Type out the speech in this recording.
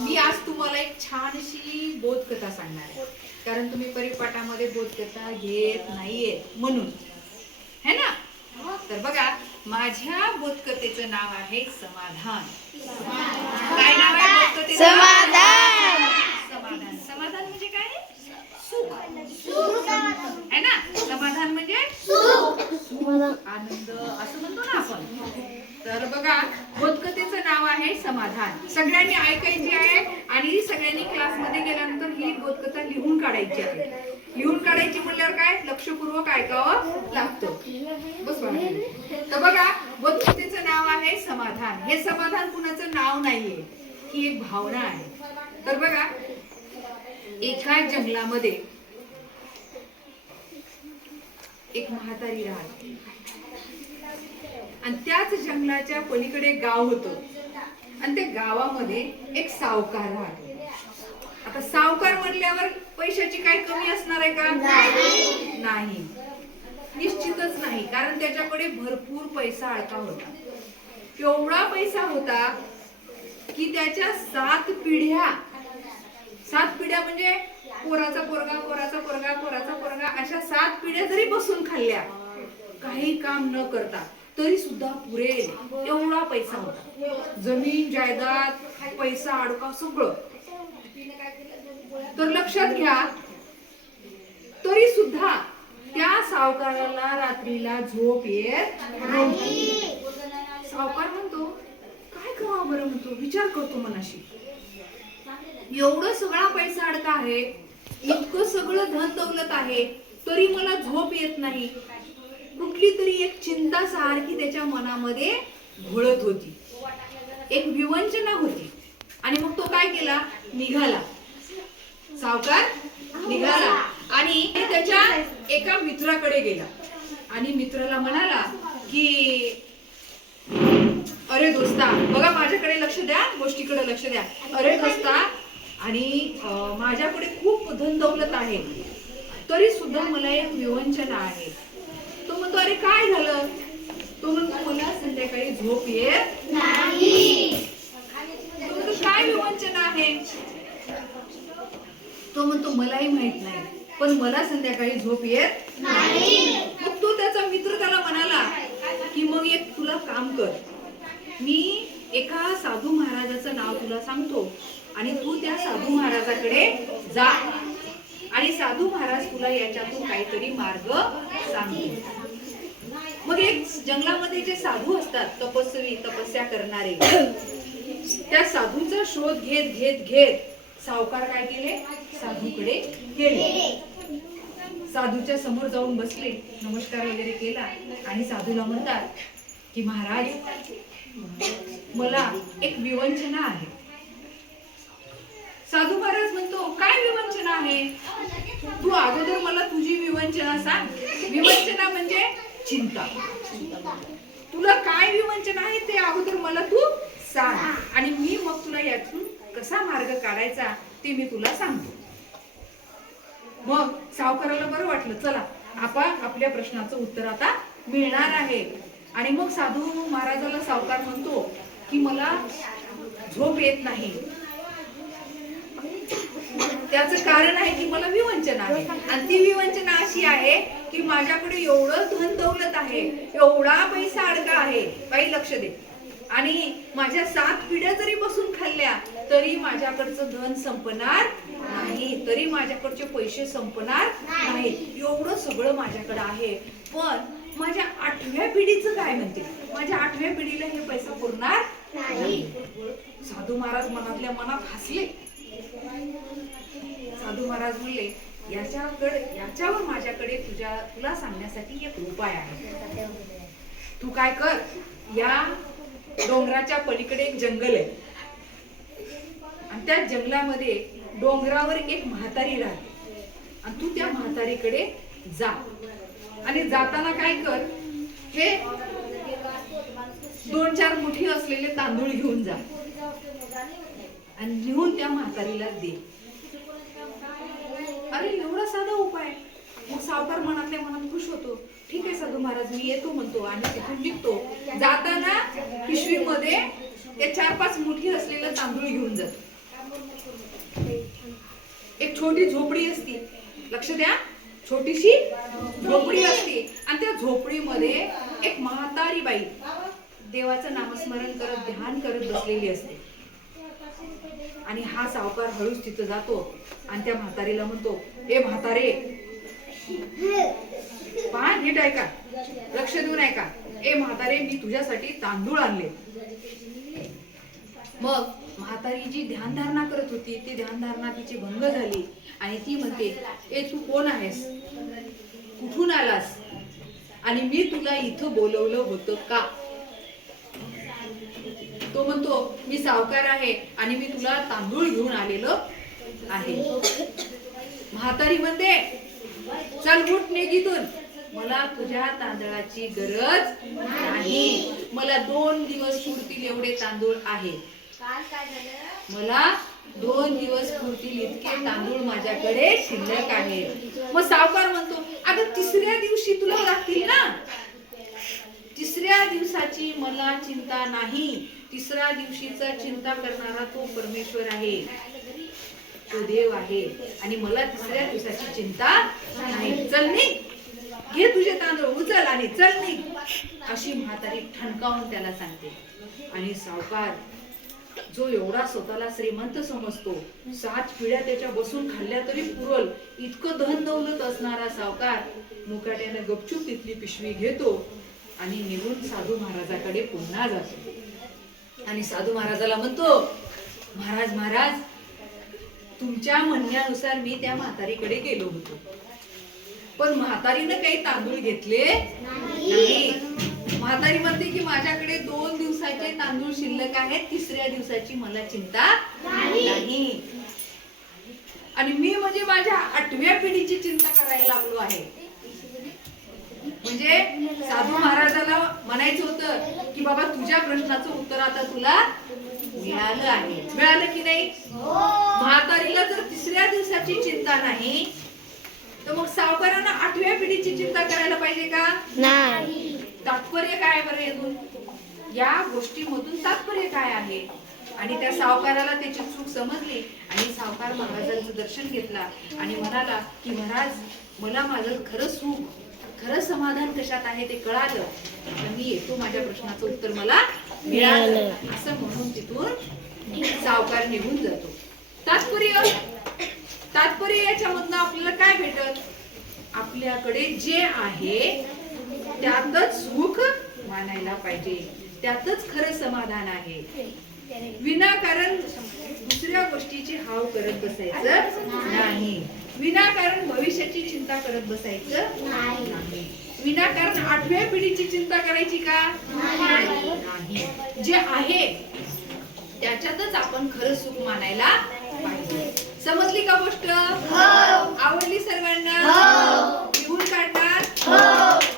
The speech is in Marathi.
मी आज तुम्हाला एक छानशी बोधकथा सांगणार आहे. कारण तुम्ही परिपाठामध्ये बोधकथा घेत नाहीये म्हणून. है ना? तर बघा माझ्या बोधकथेचं नाव आहे समाधान. काय नाव आहे बोधकथेचं समाधान समाधान समाधान म्हणजे काय सुख है ना समाधान म्हणजे आनंद असं म्हणतो ना आपण तर बघा बोधकथेचं नाव आहे सगळ्यांनी ऐकायची आहे आणि सगळ्यांनी क्लासमध्ये गेल्यानंतर ही बोधकथा लिहून काढायची आहे. लिहून काढायची म्हणल्यावर काय? लक्षपूर्वक ऐकावं लागतं. बस बघा. तर बघा बोधकथेचं नाव आहे समाधान. हे समाधान कुणाचं नाव नाहीये. ही एक भावना आहे. तर बघा एका जंगलामध्ये एक म्हातारी राहते. आणि त्याच जंगलाच्या पलीकडे गाव होतं. आणि त्या गावामध्ये एक सावकार राहतो. आता सावकार म्हणल्यावर पैशाची काय कमी असणार आहे का? नाही. निश्चितच नाही कारण त्याच्याकडे भरपूर पैसा अडका होता. एवढा पैसा होता की त्याच्या सात पिढ्या सात पिढ्या म्हणजे पोराचा पोरगा पोराचा पोरगा पोराचा पोरगा अशा सात पिढ्या जरी बसून खाल्ल्या काही काम न करता तरी सुद्धा पुरेल. एवढा पैसा होता. जमीन जायदाद पैसा अडका सगळं. तर लक्षात घ्या तरी सुद्धा त्या सावकाराला रात्रीला झोप येत सावकार म्हणतो काय करावं बरं? म्हणतो विचार करतो मनाशी. एवढं सगळा पैसा अडका आहे इतकं सगळं धन दौलत आहे तरी मला झोप येत नाही. कुठली तरी एक चिंता सारखी त्याच्या मनामध्ये घोळत होती. एक विवंचना होती. आणि मग तो काय केला? निघाला. सावकार निघाला. आणि त्याच्या एका मित्राकडे गेला. आणि मित्राला म्हणाला की अरे दोस्ता बघा माझ्याकडे लक्ष द्या गोष्टीकडे लक्ष द्या. अरे दोस्ता आणि माझ्याकडे खूप धन दौलत आहे. तरी सुद्धा मला एक विवंचना आहे. म्हणतो अरे काय झालं? तो म्हणतो मला संध्याकाळी झोप येत नाही. काय विवंचन आहे? तो म्हणतो मलाही माहीत नाही पण मला संध्याकाळी झोप येत मग तो त्याचा मित्र त्याला म्हणाला की मग एक तुला काम कर. मी एका साधू महाराजाचं नाव तुला सांगतो आणि तू त्या साधू महाराजाकडे जा. आणि साधू महाराज तुला याच्यातून काहीतरी मार्ग सांगतो जंगलामध्ये जे साधू असतात तपस्वी तपस्या करणारे. त्या साधूचा शोध घेत घेत घेत सावकार काय केले? साधूकडे गेले. साधूच्या समोर जाऊन बसले नमस्कार वगैरे केला आणि साधूला म्हणतात की महाराज मला एक विवंचना आहे. साधू महाराज म्हणतो काय विवंचना आहे? तू अगोदर मला तुझी विवंचना सांग. विवंचना म्हणजे चिंता. तुला काय विवंचन आहे ते अगोदर मला तू सांग. आणि मी मग तुला यातून कसा मार्ग काढायचा ते मी तुला सांगतो. मग सावकाराला बरं वाटलं. चला आपण आपल्या प्रश्नाचं उत्तर आता मिळणार आहे. आणि मग साधू महाराजाला सावकार म्हणतो की मला झोप येत नाही. त्याचं कारण आहे की मला विवंचना आहे. आणि ती विवंचना अशी आहे की माझ्याकडे एवढं धन दौलत आहे एवढा पैसा अडका आहे. बाई लक्ष दे. आणि माझ्या सात पिढ्या जरी बसून खाल्ल्या तरी माझ्याकडचं धन संपणार नाही. तरी माझ्याकडचे पैसे संपणार नाहीत एवढं सगळं माझ्याकडे आहे. पण माझ्या आठव्या पिढीचं काय म्हणते माझ्या आठव्या पिढीला हे पैसा पुरणार नाही. साधू महाराज मनातल्या मनात हसले. साधू महाराज म्हणले याच्याकडे याच्यावर माझ्याकडे तुझ्या तुला सांगण्यासाठी एक उपाय आहे. तू काय कर या डोंगराच्या पलीकडे एक जंगल आहे. आणि त्या जंगलामध्ये डोंगरावर एक म्हातारी राहते. आणि तू त्या म्हातारीकडे जा. आणि जाताना काय कर हे दोन चार मुठी असलेले तांदूळ घेऊन जा. आणि लिहून त्या म्हातारीला दे. अरे एवढा साधा उपाय. मग सावकार मनातल्या मनात खुश होतो. ठीक आहे साधू महाराज मी येतो म्हणतो आणि तिथून निघतो. जाताना पिशवीमध्ये ते चार पाच मुठी असलेलं तांदूळ घेऊन जातो. एक छोटी झोपडी असती. लक्ष द्या. छोटीशी झोपडी असते. आणि त्या झोपडीमध्ये एक म्हातारी बाई देवाचं नामस्मरण करत ध्यान करत बसलेली असते. आणि हा सावकार हळूच तिथं जातो आणि त्या म्हातारीला म्हणतो ए म्हातारे पहा नीट ऐका लक्ष देऊन ऐका. ए म्हातारे मी तुझ्यासाठी तांदूळ आणले. मग म्हातारी जी ध्यानधारणा करत होती ती ध्यानधारणा तिची भंग झाली आणि ती म्हणते ए तू कोण आहेस? कुठून आलास? आणि मी तुला इथं बोलवलं होतं का? तो म्हणतो मी सावकार आहे आणि मी तुला तांदूळ घेऊन आलेलो आहे. म्हातारी म्हणते चल उठ निघितून मला तुझ्या तांदळाची गरज नाही. मला दोन दिवस पुरतील एवढे तांदूळ आहे. मला दोन दिवस पुरतील इतके तांदूळ माझ्याकडे शिल्लक आहे. मग सावकार म्हणतो अगं तिसऱ्या दिवशी तुला लागतील ना? तिसऱ्या दिवसाची मला चिंता नाही. तिसऱ्या दिवशीचा चिंता करणारा तो परमेश्वर आहे. तो देव आहे. आणि मला तिसऱ्या दिवसाची चिंता नाही. चल निघ. घे तुझे तांदूळ उचल आणि चल नाही अशी म्हातारी ठणकावून त्याला सांगते. आणि सावकार जो एवढा स्वतःला श्रीमंत समजतो सात पिढ्या त्याच्या बसून खाल्ल्या तरी पुरल. इतकं धन दौलत असणारा सावकार मुकाट्यानं गपचूप तिथली पिशवी घेतो आणि निघून साधू महाराजाकडे पुन्हा जातो. आणि साधू महाराजाला म्हणतो महाराज महाराज तुमच्या म्हणण्यानुसार मी त्या म्हातारीकडे गेलो होतो. पण म्हातारीनं काही तांदूळ घेतले नाही. म्हातारी म्हणते की माझ्याकडे दोन दिवसाचे तांदूळ शिल्लक आहेत तिसऱ्या दिवसाची मला चिंता नाही. आणि मी म्हणजे माझ्या आठव्या पिढीची चिंता करायला लागलो आहे. म्हणजे साधू महाराजाला म्हणायचं होतं की बाबा तुझ्या प्रश्नाचं उत्तर आता तुला मिळालं आहे. मिळालं की नाही? म्हातारीला जर तिसऱ्या दिवसाची चिंता नाही तर मग सावकारांना आठव्या पिढीची चिंता करायला पाहिजे का? नाही. तात्पर्य काय बरं यातून? या गोष्टीमधून तात्पर्य काय आहे? आणि त्या सावकाराला त्याची चूक समजली आणि सावकार महाराजांचं दर्शन घेतला आणि म्हणाला की महाराज मला माझं खरं सुख खरं समाधान कशात आहे ते कळालं. तर मी येतो माझ्या प्रश्नाचं उत्तर मला मिळालं. असं म्हणून तिथून सावकार निघून जातो. तात्पर्य. तात्पर्य याच्यामधनं आपल्याला काय भेटत आपल्याकडे जे आहे त्यातच सुख मानायला पाहिजे. त्यातच खरं समाधान आहे. विनाकारण दुसऱ्या गोष्टीची हाव करत बसायचं नाही. विनाकारण भविष्याची चिंता करत बसायचं? विनाकारण आठव्या पिढीची चिंता करायची का? नाही. जे आहे त्याच्यातच आपण खरं सुख मानायला समजली का गोष्ट? हो. आवडली सर्वांना? हो. लिहून काढणार? हो.